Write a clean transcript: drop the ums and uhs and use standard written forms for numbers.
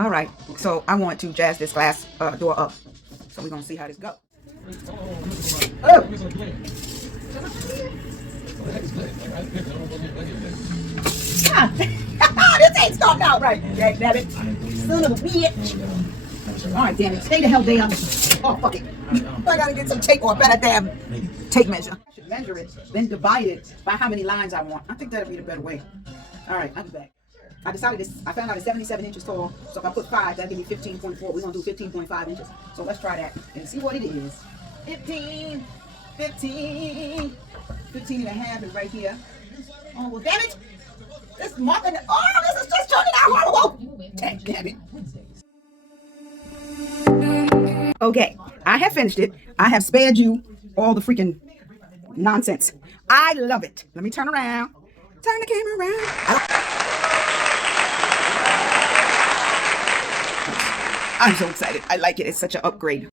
All right, so I want to jazz this glass door up. So we're gonna see how this goes. Oh. Ah. This ain't starting out right. Damn it. Son of a bitch. All right, damn it. Stay the hell down. Oh, fuck it. I gotta get some tape or a better damn tape measure. I should measure it, then divide it by how many lines I want. I think that'd be the better way. All right, I'll be back. I decided this, I found out it's 77 inches tall. So if I put 5, that'll give me 15.4. We're gonna do 15.5 inches. So let's try that and see what it is. 15 and a half is right here. Oh, well, damn it. This marking, oh, this is just turning out horrible. Damn it. Okay, I have finished it. I have spared you all the freaking nonsense. I love it. Let me turn around. Turn the camera around. I'm so excited. I like it. It's such an upgrade.